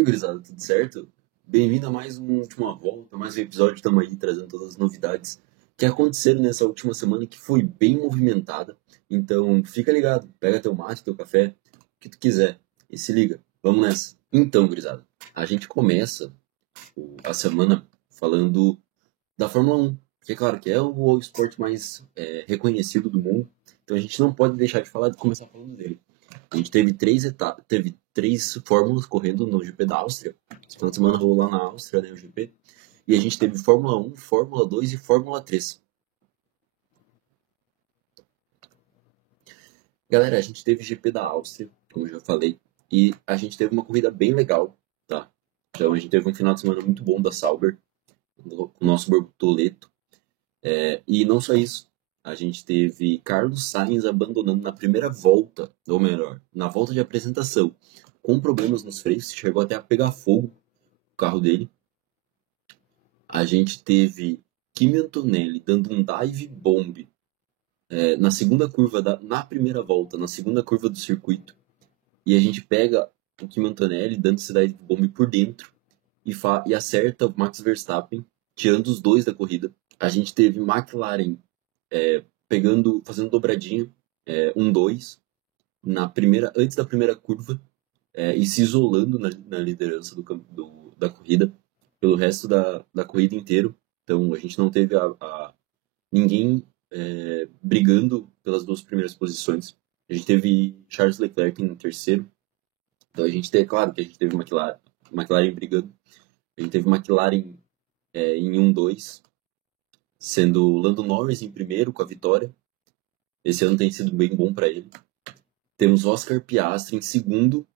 aí, gurizada, tudo certo? Bem-vindo a mais uma última volta, mais um episódio. Estamos aí trazendo todas as novidades que aconteceram nessa última semana que foi bem movimentada. Então, fica ligado, pega teu mate, teu café, o que tu quiser e se liga. Vamos nessa. Então, gurizada, a gente começa a semana falando da Fórmula 1, que é claro que é o esporte mais reconhecido do mundo. Então, a gente não pode deixar de começar falando dele. A gente teve três etapas, teve três fórmulas correndo no GP da Áustria. Esse final de semana rolou lá na Áustria, né, o GP. E a gente teve Fórmula 1, Fórmula 2 e Fórmula 3. Galera, a gente teve GP da Áustria, como eu já falei, e a gente teve uma corrida bem legal, tá? Então a gente teve um final de semana muito bom da Sauber, com o nosso Bortoleto. E não só isso, a gente teve Carlos Sainz abandonando na primeira volta, ou melhor, na volta de apresentação, com problemas nos freios, chegou até a pegar fogo o carro dele. A gente teve Kimi Antonelli dando um dive bomb na segunda curva, na primeira volta, na segunda curva do circuito. E a gente pega o Kimi Antonelli dando esse dive bomb por dentro e acerta o Max Verstappen, tirando os dois da corrida. A gente teve McLaren fazendo dobradinha, 1-2, antes da primeira curva, e se isolando na liderança da corrida pelo resto da corrida inteira. Então a gente não teve ninguém brigando pelas duas primeiras posições. A gente teve Charles Leclerc em terceiro. Então a gente teve, claro que a gente teve McLaren brigando. A gente teve McLaren em 1-2, sendo Lando Norris em primeiro com a vitória. Esse ano tem sido bem bom para ele. Temos Oscar Piastri em segundo,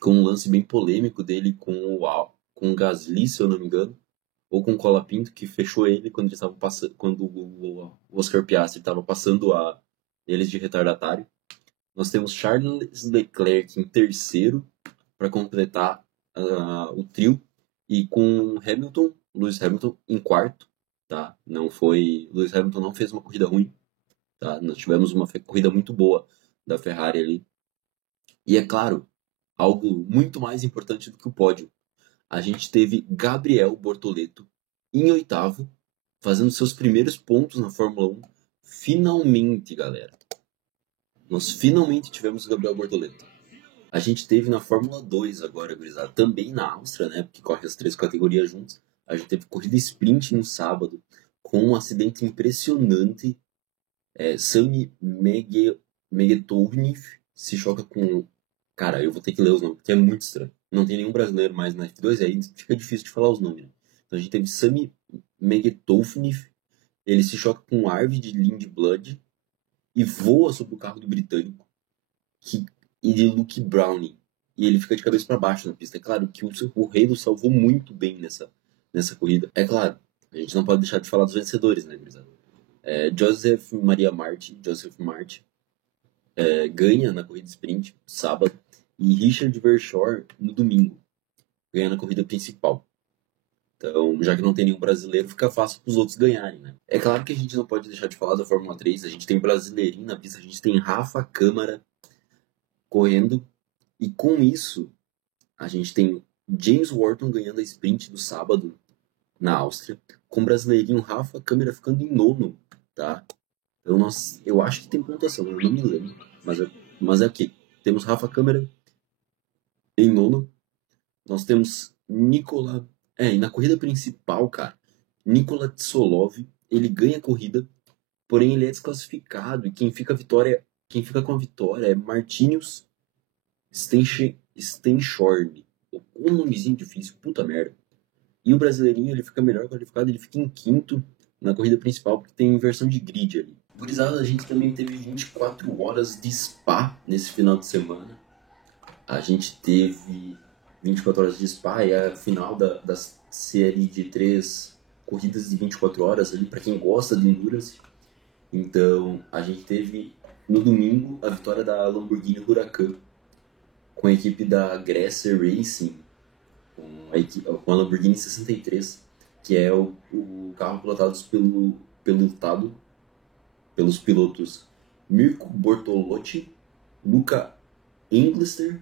com um lance bem polêmico dele com o Gasly, se eu não me engano, ou com o Colapinto, que fechou ele quando o Oscar Piastri estava passando eles de retardatário. Nós temos Charles Leclerc em terceiro para completar o trio, e com Lewis Hamilton em quarto, tá? Lewis Hamilton não fez uma corrida ruim, tá? Nós tivemos uma corrida muito boa da Ferrari ali. E é claro, algo muito mais importante do que o pódio, a gente teve Gabriel Bortoleto em oitavo, fazendo seus primeiros pontos na Fórmula 1. Finalmente, galera. Nós finalmente tivemos o Gabriel Bortoleto. A gente teve na Fórmula 2 agora, gurizada, também na Áustria, né? Porque corre as três categorias juntos. A gente teve corrida sprint no sábado, com um acidente impressionante. Sami Megetournif se choca com... Cara, eu vou ter que ler os nomes, porque é muito estranho. Não tem nenhum brasileiro mais na F2, aí fica difícil de falar os nomes, né? Então a gente teve Sami Megetournif, ele se choca com Arvid Lindblad e voa sobre o carro do britânico e de Luke Browning. E ele fica de cabeça para baixo na pista. É claro que o Reino salvou muito bem nessa corrida. É claro, a gente não pode deixar de falar dos vencedores, né, gurizada? Joseph Martin ganha na corrida sprint sábado, e Richard Verschoor no domingo ganha na corrida principal. Então, já que não tem nenhum brasileiro, fica fácil para os outros ganharem, né? É claro que a gente não pode deixar de falar da Fórmula 3. A gente tem brasileirinho na pista, a gente tem Rafa Câmara correndo, e com isso a gente tem James Wharton ganhando a sprint do sábado na Áustria, com o brasileirinho Rafa Câmara ficando em nono, tá? Então, eu acho que tem pontuação, eu não me lembro, mas é ok. Temos Rafa Câmara em nono. Nós temos Nicola... e na corrida principal, cara, Nikola Tsolov, ele ganha a corrida, porém ele é desclassificado, e quem fica com a vitória é Martinius Stenshorn. Um nomezinho difícil, puta merda. E o brasileirinho, ele fica melhor qualificado, ele fica em quinto na corrida principal, porque tem inversão de grid ali. Gurizada, a gente também teve 24 horas de Spa nesse final de semana. A gente teve 24 horas de Spa, e a final da série de 3 corridas de 24 horas ali, para quem gosta de endurance. Então, a gente teve no domingo a vitória da Lamborghini Huracan, com a equipe da Gresser Racing, com a Lamborghini 63, que é o carro pilotado pelos pilotos Mirko Bortolotti, Luca Engster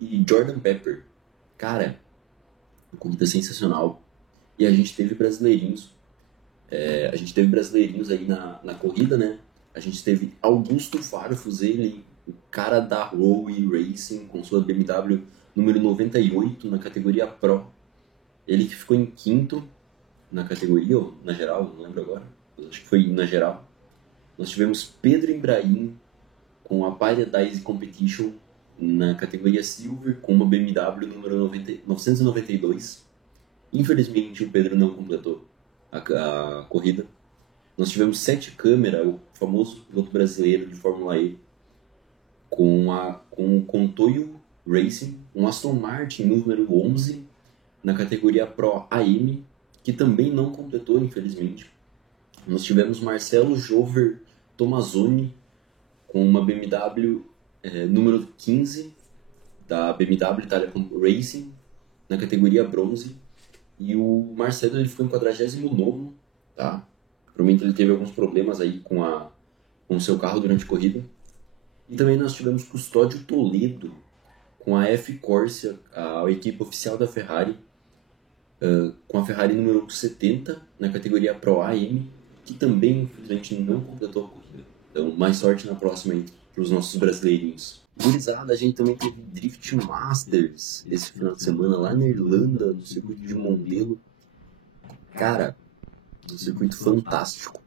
e Jordan Pepper. Cara, uma corrida sensacional. E a gente teve brasileirinhos. A gente teve brasileirinhos aí na corrida, né? A gente teve Augusto Farfus, ele, o cara da Rowe Racing, com sua BMW número 98 na categoria Pro. Ele que ficou em quinto na categoria, ou na geral, não lembro agora. Acho que foi na geral. Nós tivemos Pedro Ibrahim com a Paradise Competition na categoria Silver com uma BMW número 992. Infelizmente o Pedro não completou a corrida. Nós tivemos Sete Câmara, o famoso piloto brasileiro de Fórmula E, com o Contoyo Racing, um Aston Martin número 11 na categoria Pro AM, que também não completou, infelizmente. Nós tivemos Marcelo Jover Tomazoni com uma BMW número 15 da BMW Italia Racing na categoria bronze. E o Marcelo ele ficou em 49º, tá? Provavelmente ele teve alguns problemas aí com o seu carro durante a corrida. E também nós tivemos Custódio Toledo com a F-Corsa, a equipe oficial da Ferrari, com a Ferrari número 70 na categoria Pro AM, que também infelizmente não completou a corrida. Então, mais sorte na próxima aí para os nossos brasileirinhos. Gurizada, a gente também teve Drift Masters esse final de semana lá na Irlanda, no circuito de Mondelo. Cara, um circuito fantástico,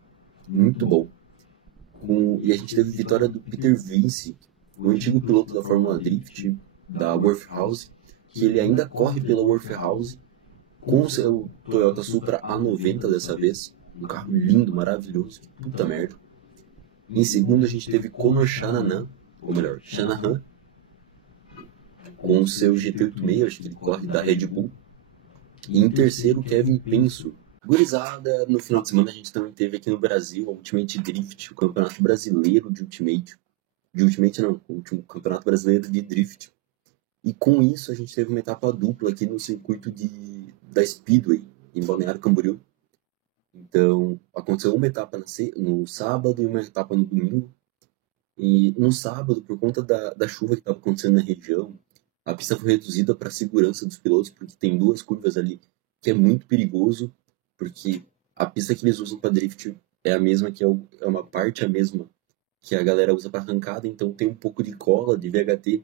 muito bom. E a gente teve vitória do Peter Vince, o antigo piloto da Fórmula Drift, da Wolfhouse, que ele ainda corre pela Wolfhouse com o seu Toyota Supra A90 dessa vez. Um carro lindo, maravilhoso, que puta merda. Em segundo a gente teve Conor Shanahan, ou melhor, Shanahan, com o seu GT86, acho que ele corre da Red Bull. E em terceiro, Kevin Penso. Gurizada, no final de semana a gente também teve aqui no Brasil a Ultimate Drift, o Campeonato Brasileiro de Ultimate. De Ultimate não, o último Campeonato Brasileiro de Drift. E com isso a gente teve uma etapa dupla aqui no circuito da Speedway, em Balneário Camboriú. Então, aconteceu uma etapa no sábado e uma etapa no domingo. E no sábado, por conta da chuva que estava acontecendo na região, a pista foi reduzida para a segurança dos pilotos, porque tem duas curvas ali que é muito perigoso, porque a pista que eles usam para drift é a mesma que é uma parte a mesma que a galera usa para arrancada, então tem um pouco de cola, de VHT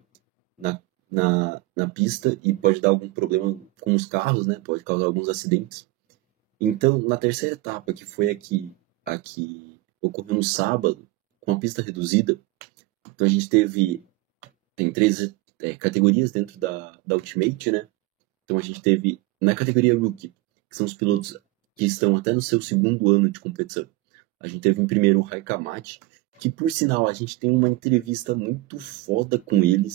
na pista e pode dar algum problema com os carros, né? Pode causar alguns acidentes. Então, na terceira etapa, que foi aqui ocorreu no sábado, com a pista reduzida, então a gente tem 13 categorias dentro da Ultimate, né? Então a gente teve, na categoria Rookie, que são os pilotos que estão até no seu segundo ano de competição, a gente teve em primeiro o Raika Mati, que por sinal a gente tem uma entrevista muito foda com ele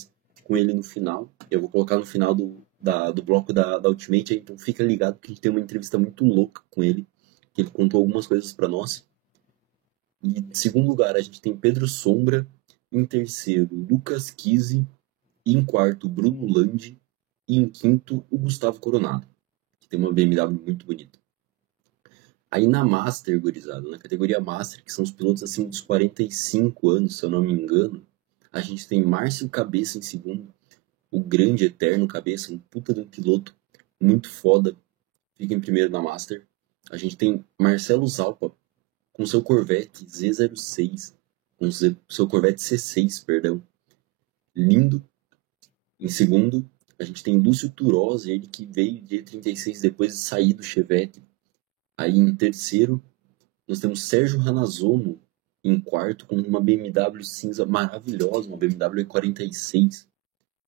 no final. Eu vou colocar no final do bloco da Ultimate, então fica ligado que a gente tem uma entrevista muito louca com ele, que ele contou algumas coisas para nós. E em segundo lugar a gente tem Pedro Sombra, em terceiro Lucas Kise, e em quarto Bruno Landi, e em quinto o Gustavo Coronado, que tem uma BMW muito bonita. Aí na Master, gurizada, na categoria Master, que são os pilotos acima dos 45 anos, se eu não me engano, a gente tem Márcio Cabeça em segundo, o grande eterno Cabeça, um puta de um piloto muito foda, fica em primeiro na Master. A gente tem Marcelo Zalpa com seu Corvette Z06, com seu Corvette C6, perdão, lindo. Em segundo, a gente tem Lúcio Turosi, ele que veio de E36 depois de sair do Chevette. Aí em terceiro, nós temos Sérgio Ranazono em quarto, com uma BMW cinza maravilhosa, uma BMW E46.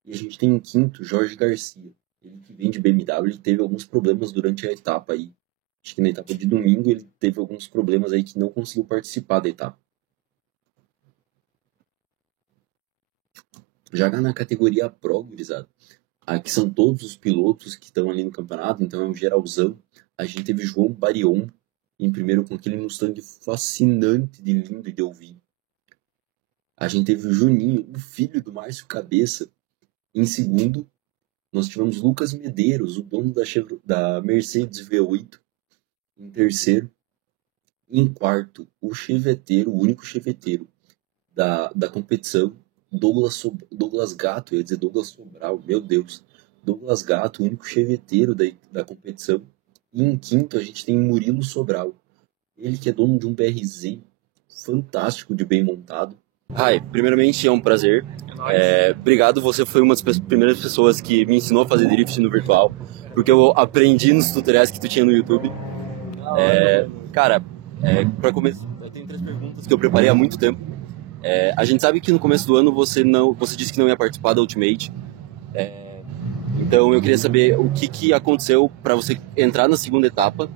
E a gente tem em quinto Jorge Garcia, ele que vem de BMW, ele teve alguns problemas durante a etapa aí. Acho que na etapa de domingo ele teve alguns problemas aí que não conseguiu participar da etapa. Já na categoria Pro, gurizada, aqui são todos os pilotos que estão ali no campeonato, então é um geralzão. A gente teve João Barion em primeiro com aquele Mustang fascinante de lindo de ouvir. A gente teve o Juninho, o filho do Márcio Cabeça, em segundo. Nós tivemos Lucas Medeiros, o dono da Mercedes V8, em terceiro. Em quarto, o cheveteiro, o único cheveteiro da competição, Douglas Gatto, eu ia dizer Douglas Sobral, meu Deus. Douglas Gatto, o único cheveteiro da competição. E em quinto a gente tem Murilo Sobral. Ele que é dono de um BRZ fantástico de bem montado. Hi, primeiramente é um prazer. Obrigado, você foi uma das primeiras pessoas que me ensinou a fazer drift no virtual, porque eu aprendi nos tutoriais que tu tinha no YouTube. Cara, para começar, eu tenho 3 perguntas que eu preparei há muito tempo. A gente sabe que no começo do ano você disse que não ia participar da Ultimate. Então eu queria saber o que aconteceu para você entrar na segunda etapa.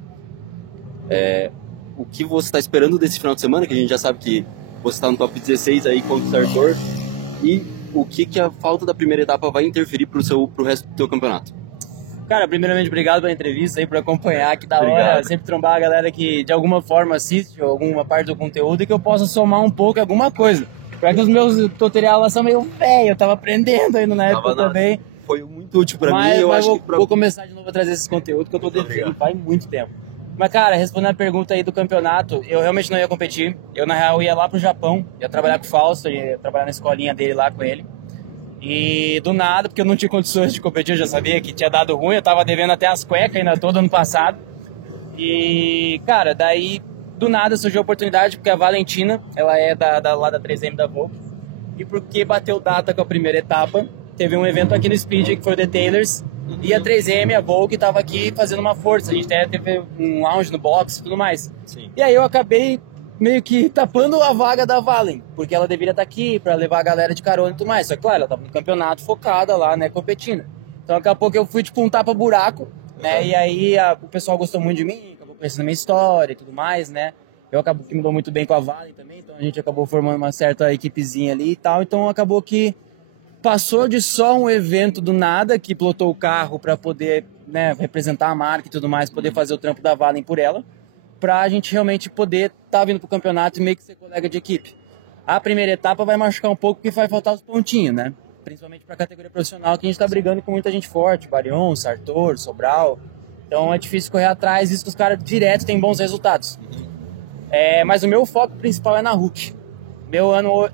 O que você está esperando desse final de semana, que a gente já sabe que você está no top 16 aí contra o Sartor, e o que a falta da primeira etapa vai interferir pro resto do teu campeonato. Cara, primeiramente, obrigado pela entrevista aí, por acompanhar, que da hora Obrigado. sempre trombar a galera que de alguma forma assiste alguma parte do conteúdo e que eu possa somar um pouco alguma coisa. Porque os meus tutoriais lá são meio velho, eu tava aprendendo ainda na época também. Foi muito útil pra mim, Mas vou começar de novo a trazer esses conteúdos que eu tô devendo faz muito tempo. Mas, cara, respondendo a pergunta aí do campeonato, eu realmente não ia competir. Eu, na real, ia lá pro Japão, ia trabalhar com o Fausto, ia trabalhar na escolinha dele lá com ele. E do nada, porque eu não tinha condições de competir, eu já sabia que tinha dado ruim, eu tava devendo até as cuecas ainda todo ano passado. E, cara, daí do nada surgiu a oportunidade, porque a Valentina, ela é lá da 3M da Volk, e porque bateu data com a primeira etapa, teve um evento aqui no Speed, que foi o The Tailors, e a 3M, a Volk, tava aqui fazendo uma força, a gente até teve um lounge no box e tudo mais. Sim. E aí eu acabei meio que tapando a vaga da Valen, porque ela deveria estar aqui para levar a galera de carona e tudo mais. Só que, claro, ela tava no campeonato focada lá, né, competindo. Então, daqui a pouco eu fui, tipo, um tapa-buraco, né, e aí o pessoal gostou muito de mim, acabou conhecendo a minha história e tudo mais, né. Eu acabo que me dou muito bem com a Valen também, então a gente acabou formando uma certa equipezinha ali e tal, então acabou que passou de só um evento do nada, que pilotou o carro para poder, né, representar a marca e tudo mais, poder fazer o trampo da Valen por ela, pra gente realmente poder estar vindo pro campeonato e meio que ser colega de equipe. A primeira etapa vai machucar um pouco porque vai faltar os pontinhos, né? Principalmente pra categoria profissional, que a gente tá brigando com muita gente forte, Barion, Sartor, Sobral. Então é difícil correr atrás, isso que os caras direto têm bons resultados. Mas o meu foco principal é na Hulk.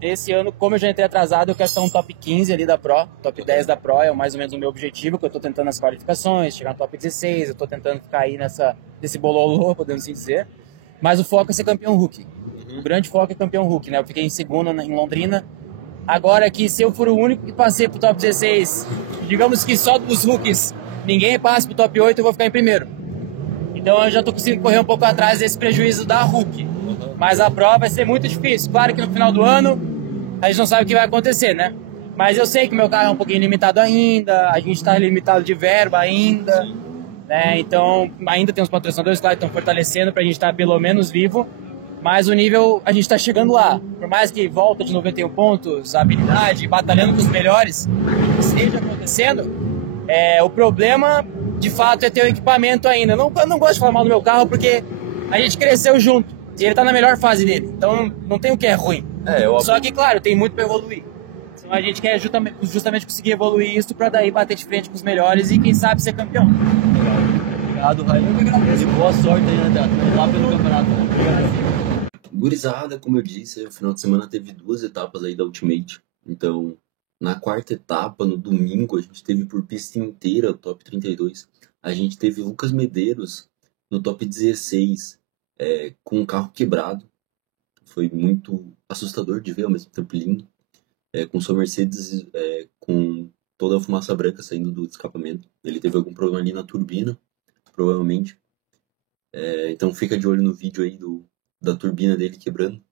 Esse ano, como eu já entrei atrasado, eu quero estar um top 15 ali da Pro, top 10 da Pro, é mais ou menos o meu objetivo, que eu tô tentando nas qualificações, chegar no top 16, eu tô tentando ficar aí nesse bololô, podemos assim dizer. Mas o foco é ser campeão Hulk. O grande foco é campeão Hulk, né? Eu fiquei em segundo em Londrina. Agora aqui, se eu for o único que passei pro top 16, digamos que só dos Hulks ninguém passe pro top 8, eu vou ficar em primeiro. Então eu já tô conseguindo correr um pouco atrás desse prejuízo da Hulk. Mas a prova vai ser muito difícil. Claro que no final do ano a gente não sabe o que vai acontecer, né? Mas eu sei que meu carro é um pouquinho limitado ainda, a gente está limitado de verba ainda, né? Então ainda tem os patrocinadores, claro, que estão fortalecendo para a gente estar pelo menos vivo. Mas o nível, a gente está chegando lá. Por mais que volta de 91 pontos, a habilidade, batalhando com os melhores, esteja acontecendo, o problema, de fato, é ter o equipamento ainda. Eu não gosto de falar mal do meu carro porque a gente cresceu junto. E ele tá na melhor fase dele. Então não tem o que é ruim. Só que, claro, tem muito para evoluir. Então a gente quer justamente conseguir evoluir isso para daí bater de frente com os melhores e, quem sabe, ser campeão. Obrigado, Raio. Eu que agradeço. Boa sorte aí lá pelo campeonato. Obrigado. Gurizada, como eu disse, o final de semana teve 2 etapas aí da Ultimate. Então, na quarta etapa, no domingo, a gente teve por pista inteira o top 32. A gente teve Lucas Medeiros no top 16, com um carro quebrado. Foi muito assustador de ver, ao mesmo tempo lindo. Com sua Mercedes com toda a fumaça branca saindo do escapamento. Ele teve algum problema ali na turbina, provavelmente. Então fica de olho no vídeo aí da turbina dele quebrando.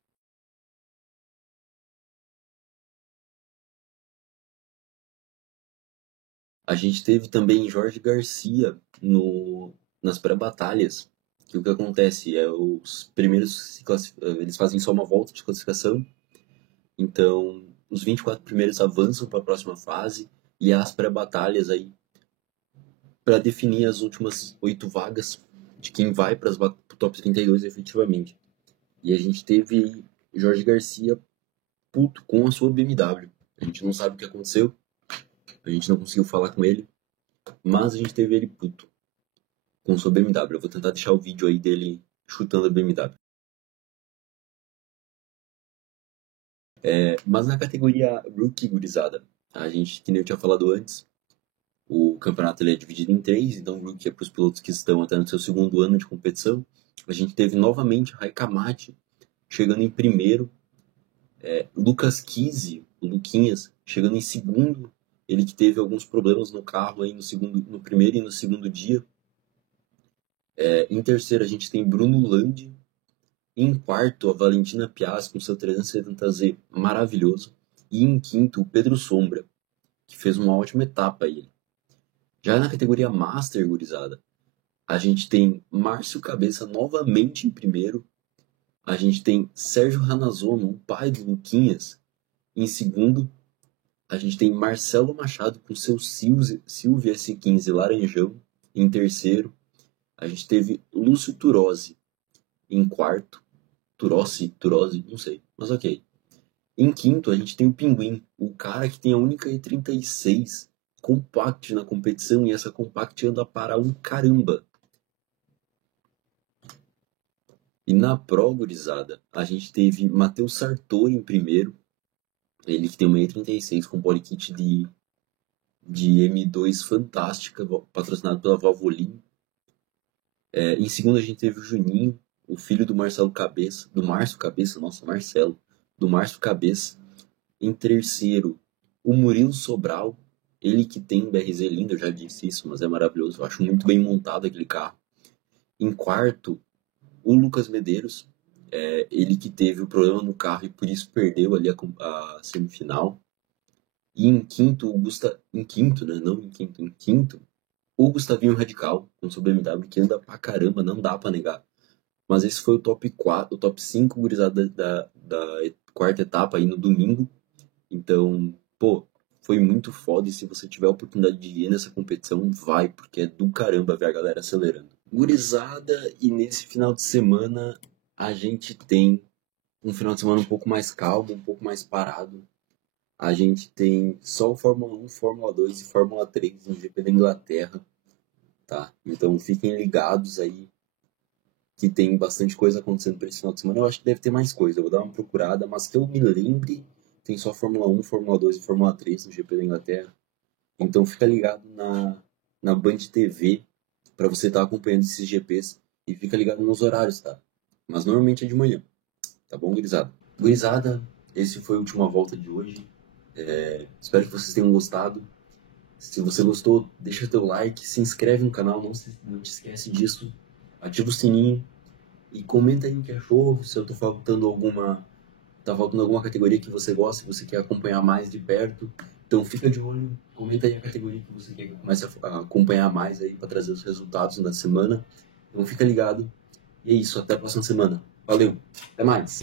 A gente teve também Jorge Garcia nas pré-batalhas. Que o que acontece é os primeiros eles fazem só uma volta de classificação. Então, os 24 primeiros avançam para a próxima fase e há as pré-batalhas aí para definir as últimas 8 vagas de quem vai para o top 32 efetivamente. E a gente teve Jorge Garcia puto com a sua BMW. A gente não sabe o que aconteceu, a gente não conseguiu falar com ele, mas a gente teve ele puto com sua BMW. Eu vou tentar deixar o vídeo aí dele chutando a BMW. Mas na categoria Rookie, gurizada, a gente, que nem eu tinha falado antes, o campeonato ele é dividido em 3, então o Rookie é para os pilotos que estão até no seu segundo ano de competição. A gente teve novamente Raikkonen Kamati chegando em primeiro, Lucas Kise, o Luquinhas, chegando em segundo, ele que teve alguns problemas no carro aí no primeiro e no segundo dia. Em terceiro a gente tem Bruno Landi, em quarto a Valentina Pias com seu 370Z maravilhoso, e em quinto o Pedro Sombra, que fez uma ótima etapa aí. Já na categoria Master, gurizada, a gente tem Márcio Cabeça novamente em primeiro, a gente tem Sérgio Ranazono, o pai do Luquinhas, em segundo. A gente tem Marcelo Machado com seu Silvia S15 laranjão em terceiro. A gente teve Lúcio Turozzi em quarto. Turozzi, não sei, mas ok. Em quinto, a gente tem o Pinguim, o cara que tem a única E36 Compact na competição, e essa Compact anda para um caramba. E na Pro, gurizada, a gente teve Matheus Sartori em primeiro, ele que tem uma E36 com bodykit de M2 fantástica, patrocinado pela Valvoline. Em segundo a gente teve o Juninho, o filho do Marcelo Cabeça, do Márcio Cabeça, nossa, Marcelo, do Márcio Cabeça. Em terceiro, o Murilo Sobral, ele que tem um BRZ lindo, eu já disse isso, mas é maravilhoso, eu acho muito bem montado aquele carro. Em quarto, o Lucas Medeiros, ele que teve o problema no carro e por isso perdeu ali a semifinal. E em quinto, em quinto, o Gustavinho Radical, com sua BMW, que anda pra caramba, não dá pra negar. Mas esse foi o top 4, o top 5 gurizada da quarta etapa aí no domingo. Então, pô, foi muito foda, e se você tiver a oportunidade de ir nessa competição, vai, porque é do caramba ver a galera acelerando. Gurizada, e nesse final de semana a gente tem um final de semana um pouco mais calmo, um pouco mais parado. A gente tem só o Fórmula 1, Fórmula 2 e Fórmula 3 no GP da Inglaterra, tá? Então fiquem ligados aí que tem bastante coisa acontecendo para esse final de semana. Eu acho que deve ter mais coisa, eu vou dar uma procurada, mas que eu me lembre, tem só Fórmula 1, Fórmula 2 e Fórmula 3 no GP da Inglaterra. Então fica ligado na Band TV para você estar acompanhando esses GPs, e fica ligado nos horários, tá? Mas normalmente é de manhã, tá bom, gurizada? Gurizada, esse foi a última volta de hoje. Espero que vocês tenham gostado. Se você gostou, deixa teu like, se inscreve no canal, não te esquece disso. Ativa o sininho e comenta aí o que achou, se eu tô faltando alguma categoria que você gosta, que você quer acompanhar mais de perto. Então fica de olho, comenta aí a categoria que você quer que eu comece a acompanhar mais aí para trazer os resultados da semana. Então fica ligado. E é isso, até a próxima semana. Valeu, até mais!